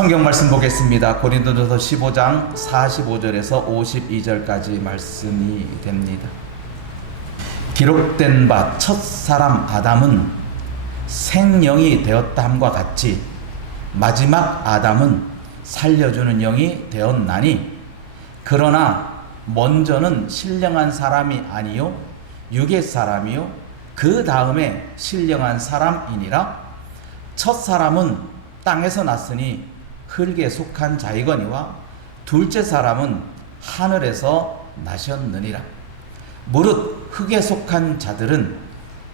성경 말씀 보겠습니다. 고린도전서 15장 45절에서 52절까지 말씀이 됩니다. 기록된 바 첫사람 아담은 생령이 되었다 함과 같이 마지막 아담은 살려주는 영이 되었나니, 그러나 먼저는 신령한 사람이 아니요 육의 사람이요 그 다음에 신령한 사람이니라. 첫사람은 땅에서 났으니 흙에 속한 자이거니와 둘째 사람은 하늘에서 나셨느니라. 무릇 흙에 속한 자들은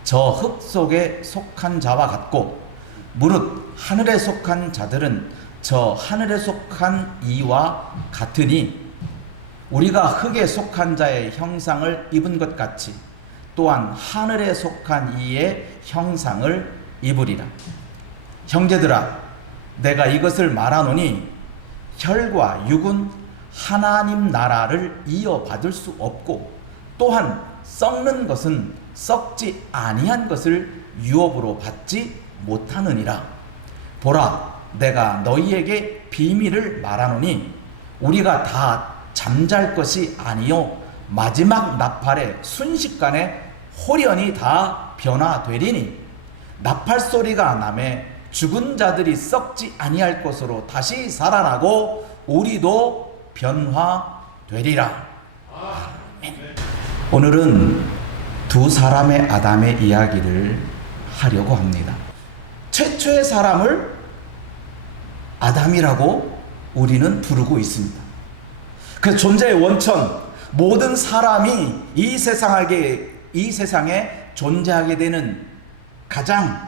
저 흙 속에 속한 자와 같고, 무릇 하늘에 속한 자들은 저 하늘에 속한 이와 같으니, 우리가 흙에 속한 자의 형상을 입은 것 같이 또한 하늘에 속한 이의 형상을 입으리라. 형제들아, 내가 이것을 말하노니 혈과 육은 하나님 나라를 이어받을 수 없고, 또한 썩는 것은 썩지 아니한 것을 유업으로 받지 못하느니라. 보라, 내가 너희에게 비밀을 말하노니 우리가 다 잠잘 것이 아니요 마지막 나팔의 순식간에 홀연히 다 변화되리니, 나팔 소리가 나매 죽은 자들이 썩지 아니할 것으로 다시 살아나고 우리도 변화되리라. 아멘. 오늘은 두 사람의 아담의 이야기를 하려고 합니다. 최초의 사람을 아담이라고 우리는 부르고 있습니다. 그 존재의 원천, 모든 사람이 이 세상에 존재하게 되는 가장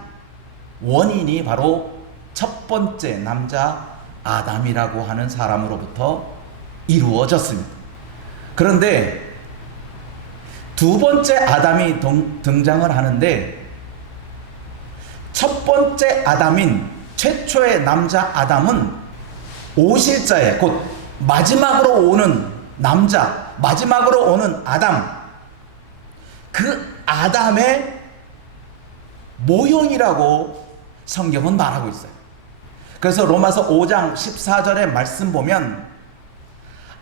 원인이 바로 첫 번째 남자 아담이라고 하는 사람으로부터 이루어졌습니다. 그런데 두 번째 아담이 등장을 하는데, 첫 번째 아담인 최초의 남자 아담은 오실 자의, 곧 마지막으로 오는 남자, 마지막으로 오는 아담, 그 아담의 모형이라고 성경은 말하고 있어요. 그래서 로마서 5장 14절의 말씀 보면,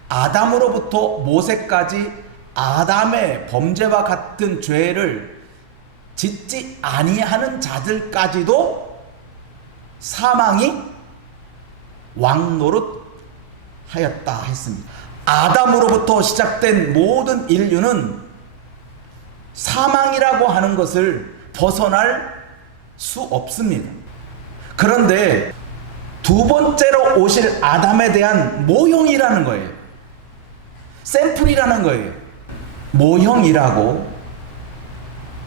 아담으로부터 모세까지 아담의 범죄와 같은 죄를 짓지 아니하는 자들까지도 사망이 왕노릇하였다 했습니다. 아담으로부터 시작된 모든 인류는 사망이라고 하는 것을 벗어날 수 없습니다. 그런데 두 번째로 오실 아담에 대한 모형이라는 거예요. 샘플이라는 거예요. 모형이라고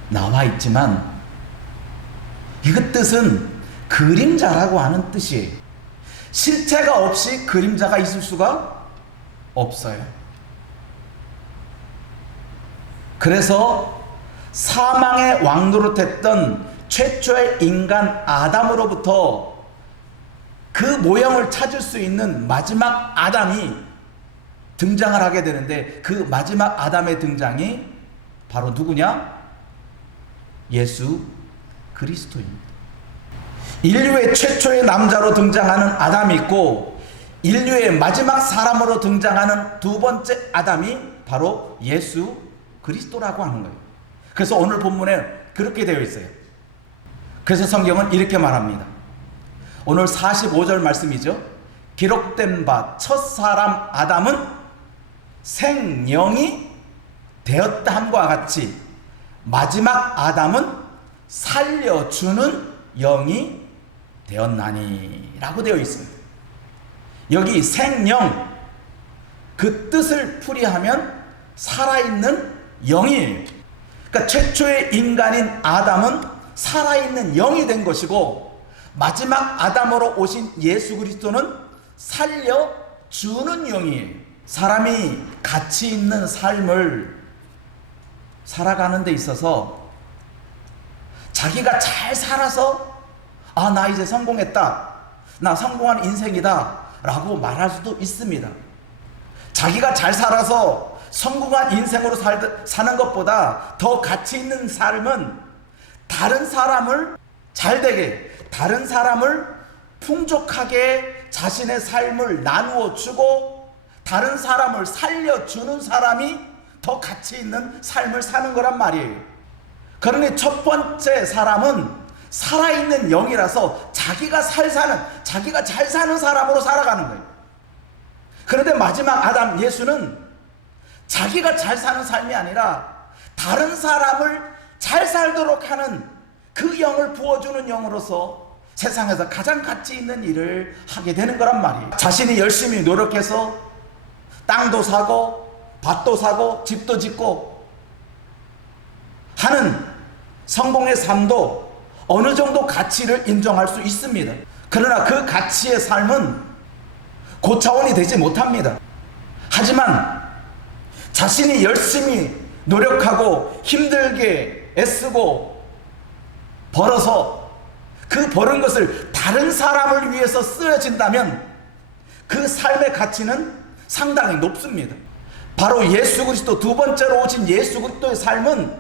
나와 있지만 이그 뜻은 그림자라고 하는 뜻이에요. 실체가 없이 그림자가 있을 수가 없어요. 그래서 사망의 왕노릇했던 최초의 인간 아담으로부터 그 모형을 찾을 수 있는 마지막 아담이 등장을 하게 되는데, 그 마지막 아담의 등장이 바로 누구냐? 예수 그리스도입니다. 인류의 최초의 남자로 등장하는 아담이 있고, 인류의 마지막 사람으로 등장하는 두 번째 아담이 바로 예수 그리스도라고 하는 거예요. 그래서 오늘 본문에 그렇게 되어 있어요. 그래서 성경은 이렇게 말합니다. 오늘 45절 말씀이죠. 기록된 바 첫사람 아담은 생령이 되었다 함과 같이 마지막 아담은 살려주는 영이 되었나니 라고 되어 있습니다. 여기 생령, 그 뜻을 풀이하면 살아있는 영이에요. 그러니까 최초의 인간인 아담은 살아있는 영이 된 것이고, 마지막 아담으로 오신 예수 그리스도는 살려주는 영이에요. 사람이 가치 있는 삶을 살아가는 데 있어서 자기가 잘 살아서 나 이제 성공했다, 나 성공한 인생이다 라고 말할 수도 있습니다. 자기가 잘 살아서 성공한 인생으로 사는 것보다 더 가치 있는 삶은 다른 사람을 잘되게, 다른 사람을 풍족하게 자신의 삶을 나누어 주고 다른 사람을 살려주는 사람이 더 가치 있는 삶을 사는 거란 말이에요. 그러니 첫 번째 사람은 살아있는 영이라서 자기가 잘 사는 사람으로 살아가는 거예요. 그런데 마지막 아담 예수는 자기가 잘 사는 삶이 아니라 다른 사람을 잘 살도록 하는 그 영을 부어주는 영으로서 세상에서 가장 가치 있는 일을 하게 되는 거란 말이에요. 자신이 열심히 노력해서 땅도 사고 밭도 사고 집도 짓고 하는 성공의 삶도 어느 정도 가치를 인정할 수 있습니다. 그러나 그 가치의 삶은 고차원이 되지 못합니다. 하지만 자신이 열심히 노력하고 힘들게 애쓰고 벌어서 그 버는 것을 다른 사람을 위해서 쓰여진다면 그 삶의 가치는 상당히 높습니다. 바로 예수 그리스도, 두 번째로 오신 예수 그리스도의 삶은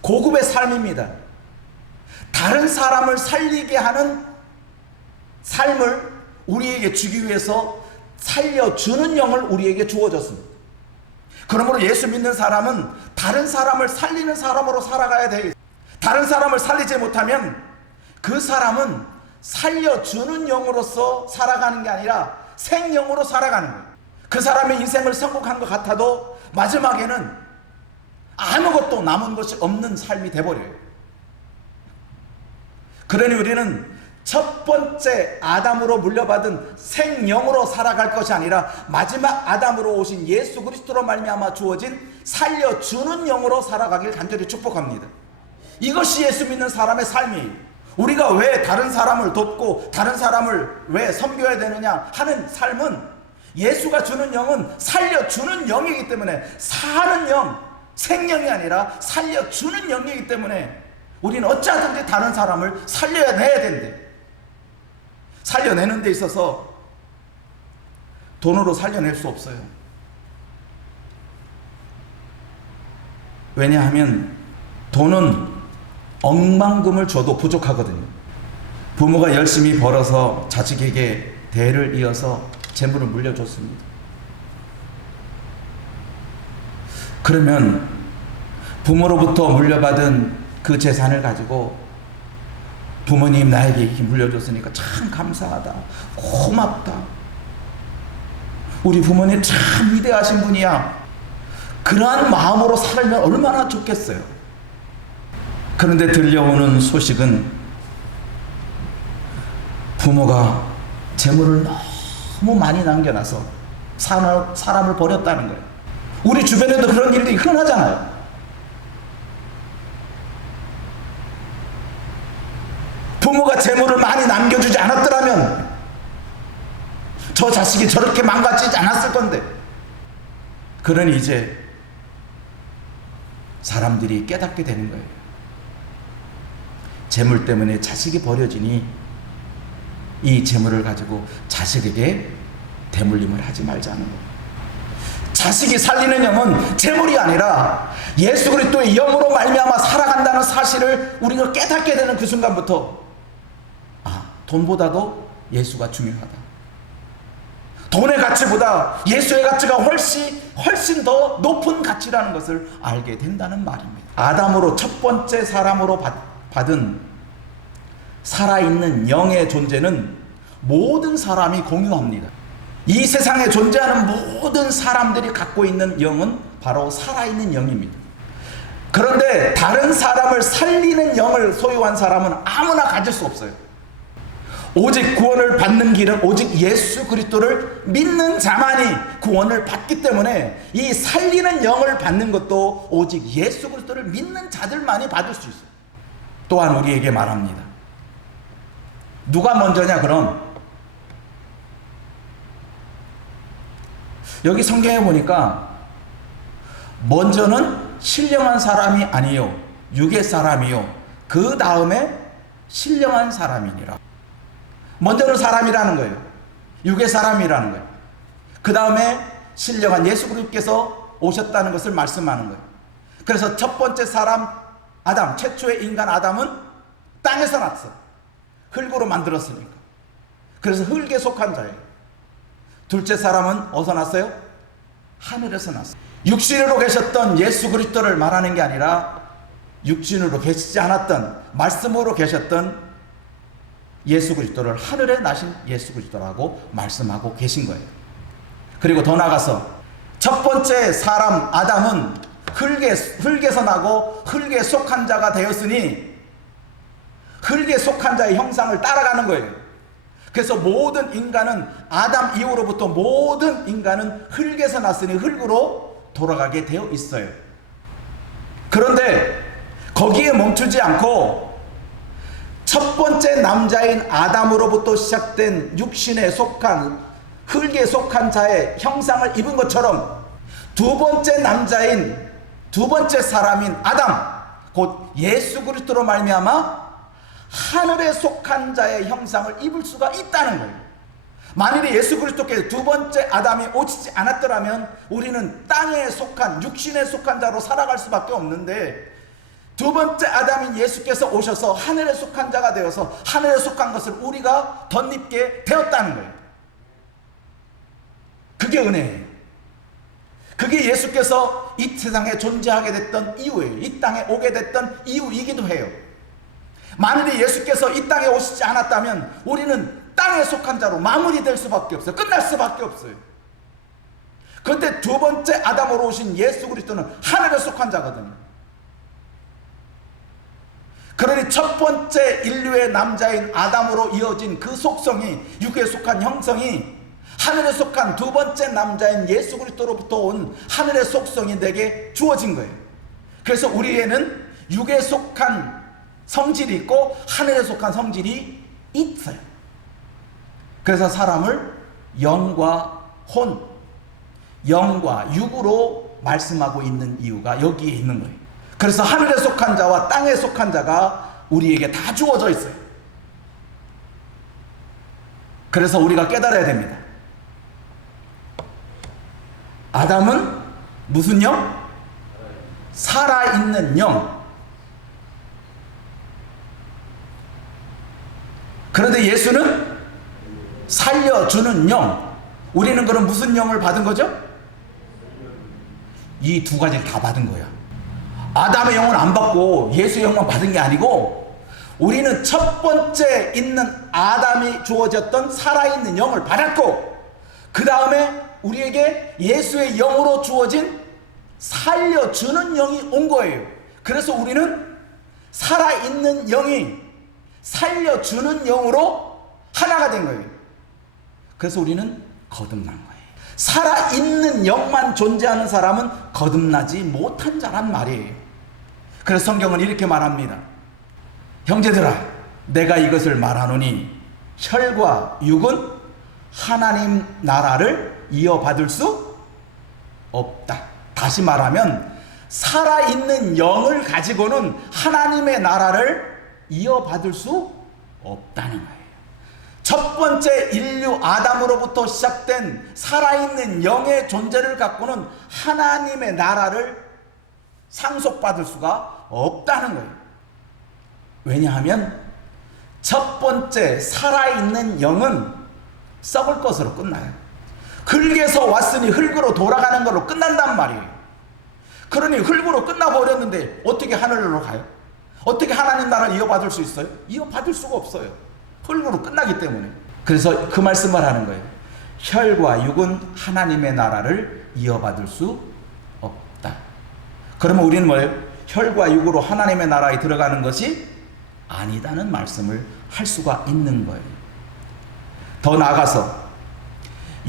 고급의 삶입니다. 다른 사람을 살리게 하는 삶을 우리에게 주기 위해서 살려주는 영을 우리에게 주어졌습니다. 그러므로 예수 믿는 사람은 다른 사람을 살리는 사람으로 살아가야 돼요. 다른 사람을 살리지 못하면 그 사람은 살려주는 영으로서 살아가는 게 아니라 생영으로 살아가는 거예요. 그 사람의 인생을 성공한 것 같아도 마지막에는 아무것도 남은 것이 없는 삶이 돼버려요. 그러니 우리는 첫 번째 아담으로 물려받은 생영으로 살아갈 것이 아니라 마지막 아담으로 오신 예수 그리스도로 말미암아 주어진 살려주는 영으로 살아가길 간절히 축복합니다. 이것이 예수 믿는 사람의 삶이에요. 우리가 왜 다른 사람을 돕고 다른 사람을 왜 섬겨야 되느냐 하는 삶은 예수가 주는 영은 살려주는 영이기 때문에, 사는 영, 생명이 아니라 살려주는 영이기 때문에 우리는 어찌하든지 다른 사람을 살려내야 된대. 살려내는 데 있어서 돈으로 살려낼 수 없어요. 왜냐하면 돈은 억만금을 줘도 부족하거든요. 부모가 열심히 벌어서 자식에게 대를 이어서 재물을 물려줬습니다. 그러면 부모로부터 물려받은 그 재산을 가지고 부모님 나에게 이렇게 물려줬으니까 참 감사하다, 고맙다, 우리 부모님 참 위대하신 분이야, 그러한 마음으로 살면 얼마나 좋겠어요. 그런데 들려오는 소식은 부모가 재물을 너무 많이 남겨놔서 사람을 버렸다는 거예요. 우리 주변에도 그런 일들이 흔하잖아요. 부모가 재물을 많이 남겨주지 않았더라면 저 자식이 저렇게 망가지지 않았을 건데. 그러니 이제 사람들이 깨닫게 되는 거예요. 재물 때문에 자식이 버려지니 이 재물을 가지고 자식에게 대물림을 하지 말자는 거예요. 자식이 살리는 영은 재물이 아니라 예수 그리스도의 영으로 말미암아 살아간다는 사실을 우리가 깨닫게 되는 그 순간부터 돈보다도 예수가 중요하다. 돈의 가치보다 예수의 가치가 훨씬 더 높은 가치라는 것을 알게 된다는 말입니다. 아담으로 첫 번째 사람으로 받은 살아있는 영의 존재는 모든 사람이 공유합니다. 이 세상에 존재하는 모든 사람들이 갖고 있는 영은 바로 살아있는 영입니다. 그런데 다른 사람을 살리는 영을 소유한 사람은 아무나 가질 수 없어요. 오직 구원을 받는 길은 오직 예수 그리스도를 믿는 자만이 구원을 받기 때문에 이 살리는 영을 받는 것도 오직 예수 그리스도를 믿는 자들만이 받을 수 있어요. 또한 우리에게 말합니다. 누가 먼저냐 그럼? 여기 성경에 보니까 먼저는 신령한 사람이 아니요 육의 사람이요 그 다음에 신령한 사람이니라. 먼저는 사람이라는 거예요. 육의 사람이라는 거예요. 그 다음에 신령한 예수 그리스도께서 오셨다는 것을 말씀하는 거예요. 그래서 첫 번째 사람 아담, 최초의 인간 아담은 땅에서 났어. 흙으로 만들었으니까. 그래서 흙에 속한 자예요. 둘째 사람은 어디서 났어요? 하늘에서 났어요. 육신으로 계셨던 예수 그리스도를 말하는 게 아니라 육신으로 계시지 않았던 말씀으로 계셨던 예수 그리스도를 하늘에 나신 예수 그리스도라고 말씀하고 계신 거예요. 그리고 더 나아가서 첫 번째 사람 아담은 흙에서 나고 흙에 속한 자가 되었으니 흙에 속한 자의 형상을 따라가는 거예요. 그래서 모든 인간은 아담 이후로부터 모든 인간은 흙에서 났으니 흙으로 돌아가게 되어 있어요. 그런데 거기에 멈추지 않고 첫 번째 남자인 아담으로부터 시작된 육신에 속한 흙에 속한 자의 형상을 입은 것처럼 두 번째 남자인 두 번째 사람인 아담 곧 예수 그리스도로 말미암아 하늘에 속한 자의 형상을 입을 수가 있다는 거예요. 만일에 예수 그리스도께 두 번째 아담이 오시지 않았더라면 우리는 땅에 속한 육신에 속한 자로 살아갈 수밖에 없는데 두 번째 아담인 예수께서 오셔서 하늘에 속한 자가 되어서 하늘에 속한 것을 우리가 덧입게 되었다는 거예요. 그게 은혜예요. 그게 예수께서 이 세상에 존재하게 됐던 이유예요. 이 땅에 오게 됐던 이유이기도 해요. 만일에 예수께서 이 땅에 오시지 않았다면 우리는 땅에 속한 자로 마무리될 수밖에 없어요. 끝날 수밖에 없어요. 그런데 두 번째 아담으로 오신 예수 그리스도는 하늘에 속한 자거든요. 그러니 첫 번째 인류의 남자인 아담으로 이어진 그 속성이 육에 속한 형성이 하늘에 속한 두 번째 남자인 예수 그리스도로부터 온 하늘의 속성이 내게 주어진 거예요. 그래서 우리에는 육에 속한 성질이 있고 하늘에 속한 성질이 있어요. 그래서 사람을 영과 혼, 영과 육으로 말씀하고 있는 이유가 여기에 있는 거예요. 그래서 하늘에 속한 자와 땅에 속한 자가 우리에게 다 주어져 있어요. 그래서 우리가 깨달아야 됩니다. 아담은 무슨 영? 살아있는 영. 그런데 예수는 살려주는 영. 우리는 그럼 무슨 영을 받은 거죠? 이 두 가지를 다 받은 거야. 아담의 영은 안 받고 예수의 영만 받은 게 아니고 우리는 첫 번째 있는 아담이 주어졌던 살아있는 영을 받았고 그 다음에 우리에게 예수의 영으로 주어진 살려주는 영이 온 거예요. 그래서 우리는 살아있는 영이 살려주는 영으로 하나가 된 거예요. 그래서 우리는 거듭난 거예요. 살아있는 영만 존재하는 사람은 거듭나지 못한 자란 말이에요. 그래서 성경은 이렇게 말합니다. 형제들아, 내가 이것을 말하노니 혈과 육은 하나님 나라를 이어받을 수 없다. 다시 말하면 살아있는 영을 가지고는 하나님의 나라를 이어받을 수 없다는 거예요. 첫 번째 인류 아담으로부터 시작된 살아있는 영의 존재를 갖고는 하나님의 나라를 상속받을 수가 없다는 거예요. 왜냐하면 첫 번째 살아있는 영은 썩을 것으로 끝나요. 흙에서 왔으니 흙으로 돌아가는 걸로 끝난단 말이에요. 그러니 흙으로 끝나버렸는데 어떻게 하늘로 가요? 어떻게 하나님 나라를 이어받을 수 있어요? 이어받을 수가 없어요. 흙으로 끝나기 때문에. 그래서 그 말씀을 하는 거예요. 혈과 육은 하나님의 나라를 이어받을 수 없다. 그러면 우리는 뭐예요? 혈과 육으로 하나님의 나라에 들어가는 것이 아니다는 말씀을 할 수가 있는 거예요. 더 나아가서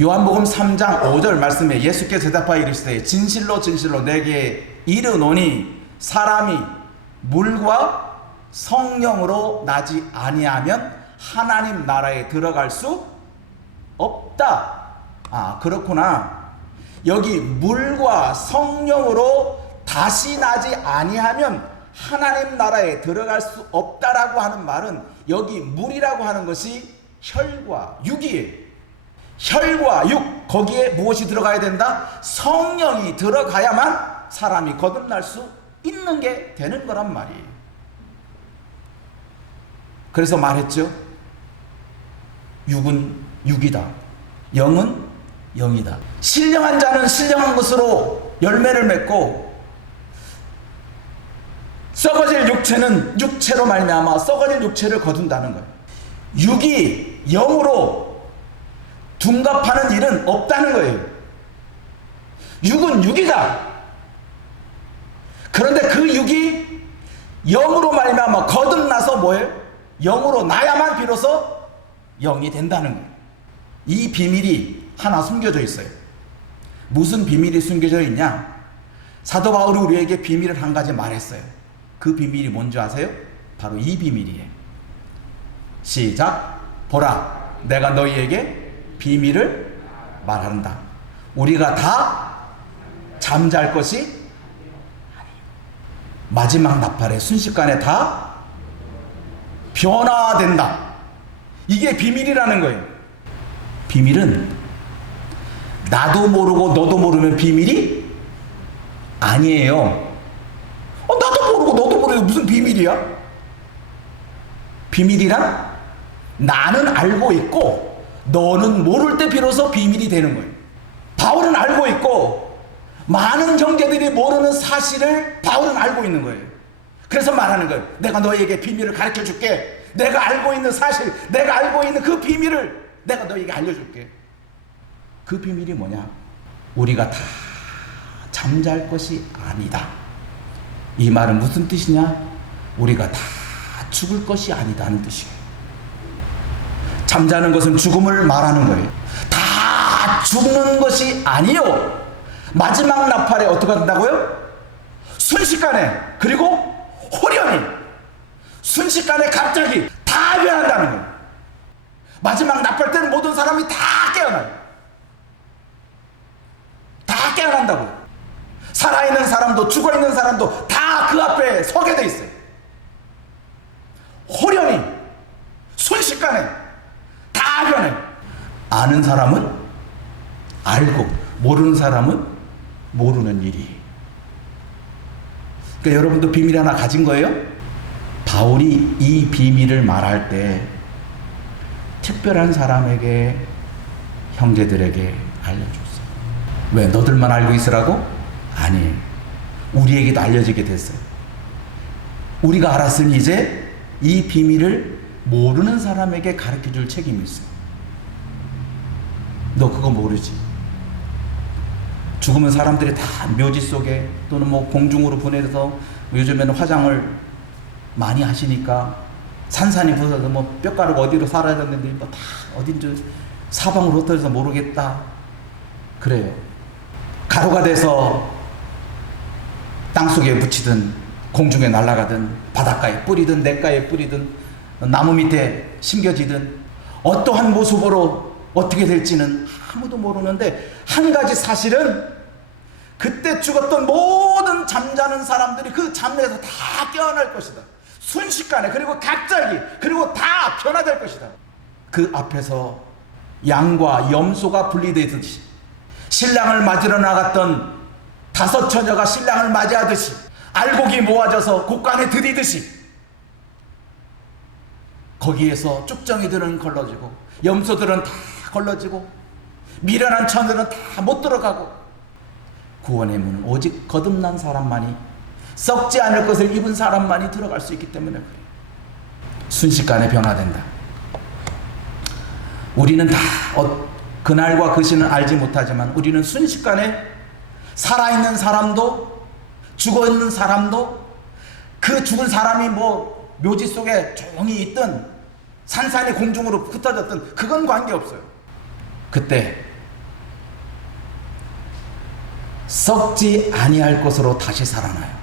요한복음 3장 5절 말씀에 예수께서 대답하여 이르시되 진실로 진실로 내게 이르노니 사람이 물과 성령으로 나지 아니하면 하나님 나라에 들어갈 수 없다. 아, 그렇구나. 여기 물과 성령으로 다시 나지 아니하면 하나님 나라에 들어갈 수 없다라고 하는 말은 여기 물이라고 하는 것이 혈과 육이에요. 혈과 육, 거기에 무엇이 들어가야 된다? 성령이 들어가야만 사람이 거듭날 수 있는 게 되는 거란 말이에요. 그래서 말했죠. 육은 육이다. 영은 영이다. 신령한 자는 신령한 것으로 열매를 맺고 썩어질 육체는 육체로 말미암아 썩어질 육체를 거둔다는 거예요. 육이 영으로 둔갑하는 일은 없다는 거예요. 육은 육이다. 그런데 그 육이 영으로 말미암아 거듭나서 뭐예요? 영으로 나야만 비로소 영이 된다는 거예요. 이 비밀이 하나 숨겨져 있어요. 무슨 비밀이 숨겨져 있냐? 사도 바울이 우리에게 비밀을 한 가지 말했어요. 그 비밀이 뭔지 아세요? 바로 이 비밀이에요. 시작. 보라, 내가 너희에게 비밀을 말한다. 우리가 다 잠잘 것이 아니에요. 마지막 나팔에 순식간에 다 변화된다. 이게 비밀이라는 거예요. 비밀은 나도 모르고 너도 모르면 비밀이 아니에요. 나도 모르고 너도 모르면 무슨 비밀이야? 비밀이란 나는 알고 있고 너는 모를 때 비로소 비밀이 되는 거예요. 바울은 알고 있고 많은 형제들이 모르는 사실을 바울은 알고 있는 거예요. 그래서 말하는 거예요. 내가 너희에게 비밀을 가르쳐 줄게. 내가 알고 있는 사실, 내가 알고 있는 그 비밀을 내가 너희에게 알려줄게. 그 비밀이 뭐냐? 우리가 다 잠잘 것이 아니다. 이 말은 무슨 뜻이냐? 우리가 다 죽을 것이 아니다는 뜻이에요. 잠자는 것은 죽음을 말하는 거예요. 다 죽는 것이 아니요. 마지막 나팔에 어떻게 된다고요? 순식간에, 그리고 호련히, 순식간에 갑자기 다 변한다는 거예요. 마지막 나팔 때는 모든 사람이 다 깨어나요. 다 깨어난다고요. 살아있는 사람도 죽어있는 사람도 다 그 앞에 서게 돼 있어요. 호련히, 순식간에 다 변해요. 아는 사람은 알고 모르는 사람은 모르는 일이. 그러니까 여러분도 비밀 하나 가진 거예요? 바울이 이 비밀을 말할 때 특별한 사람에게, 형제들에게 알려줬어요. 왜? 너들만 알고 있으라고? 아니에요. 우리에게도 알려지게 됐어요. 우리가 알았으니 이제 이 비밀을 모르는 사람에게 가르쳐줄 책임이 있어요. 너 그거 모르지? 죽으면 사람들이 다 묘지 속에 또는 뭐 공중으로 보내서 요즘에는 화장을 많이 하시니까 산산이 부서서 뭐 뼈가루가 어디로 사라졌는데 뭐 다 어딘지 사방으로 흩어져서 모르겠다. 그래요. 가루가 돼서 땅속에 묻히든 공중에 날아가든 바닷가에 뿌리든 냇가에 뿌리든 나무 밑에 심겨지든 어떠한 모습으로 어떻게 될지는 아무도 모르는데 한 가지 사실은 그때 죽었던 모든 잠자는 사람들이 그 잠에서 다 깨어날 것이다. 순식간에, 그리고 갑자기, 그리고 다 변화될 것이다. 그 앞에서 양과 염소가 분리되듯이 신랑을 맞으러 나갔던 5 처녀가 신랑을 맞이하듯이 알곡이 모아져서 곡간에 들이듯이 거기에서 쭉정이들은 걸러지고 염소들은 다 걸러지고 미련한 처녀들은 다 못 들어가고 구원의 문은 오직 거듭난 사람만이, 썩지 않을 것을 입은 사람만이 들어갈 수 있기 때문에 그래요. 순식간에 변화된다. 우리는 다 그날과 그 시는 알지 못하지만 우리는 순식간에 살아있는 사람도 죽어있는 사람도, 그 죽은 사람이 뭐 묘지 속에 조용히 있든 산산이 공중으로 흩어졌든 그건 관계없어요. 그때 썩지 아니할 것으로 다시 살아나요.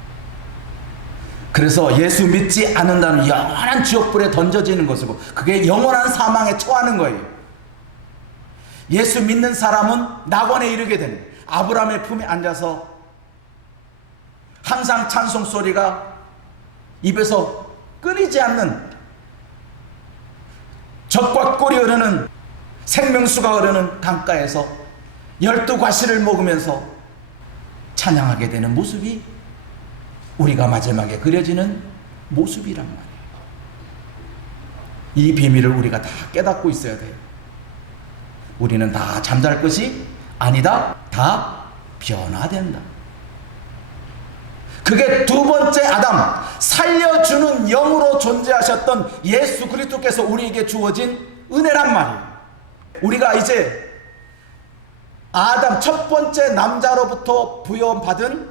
그래서 예수 믿지 않는다는 영원한 지옥불에 던져지는 것이고 그게 영원한 사망에 처하는 거예요. 예수 믿는 사람은 낙원에 이르게 되는 거예요. 아브라함의 품에 앉아서 항상 찬송 소리가 입에서 끊이지 않는, 젖과 꿀이 흐르는, 생명수가 흐르는 강가에서 12과실을 먹으면서 찬양하게 되는 모습이 우리가 마지막에 그려지는 모습이란 말이에요. 이 비밀을 우리가 다 깨닫고 있어야 돼요. 우리는 다 잠잘 것이 아니다. 다 변화된다. 그게 두 번째 아담, 살려주는 영으로 존재하셨던 예수 그리스도께서 우리에게 주어진 은혜란 말이에요. 우리가 이제 아담 첫 번째 남자로부터 부여받은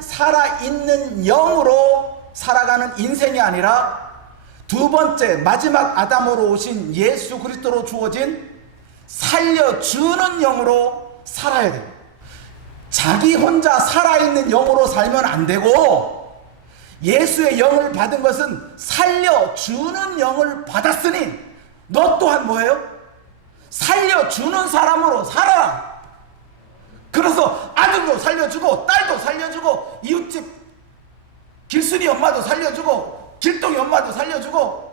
살아있는 영으로 살아가는 인생이 아니라 두 번째 마지막 아담으로 오신 예수 그리스도로 주어진 살려주는 영으로 살아야 돼요. 자기 혼자 살아있는 영으로 살면 안 되고, 예수의 영을 받은 것은 살려주는 영을 받았으니 너 또한 뭐예요? 살려주는 사람으로 살아. 그래서 아들도 살려주고 딸도 살려주고 이웃집 길순이 엄마도 살려주고 길동이 엄마도 살려주고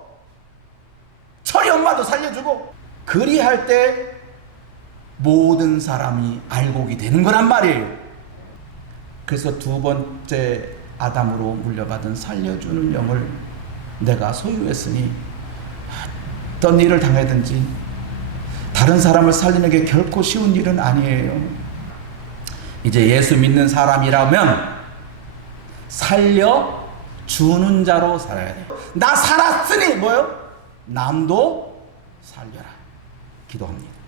철이 엄마도 살려주고, 그리할 때 모든 사람이 알곡이 되는 거란 말이에요. 그래서 두 번째 아담으로 물려받은 살려주는 영을 내가 소유했으니 어떤 일을 당하든지 다른 사람을 살리는 게 결코 쉬운 일은 아니에요. 이제 예수 믿는 사람이라면 살려주는 자로 살아야 돼요. 나 살았으니 뭐요? 남도 살려라. 기도합니다.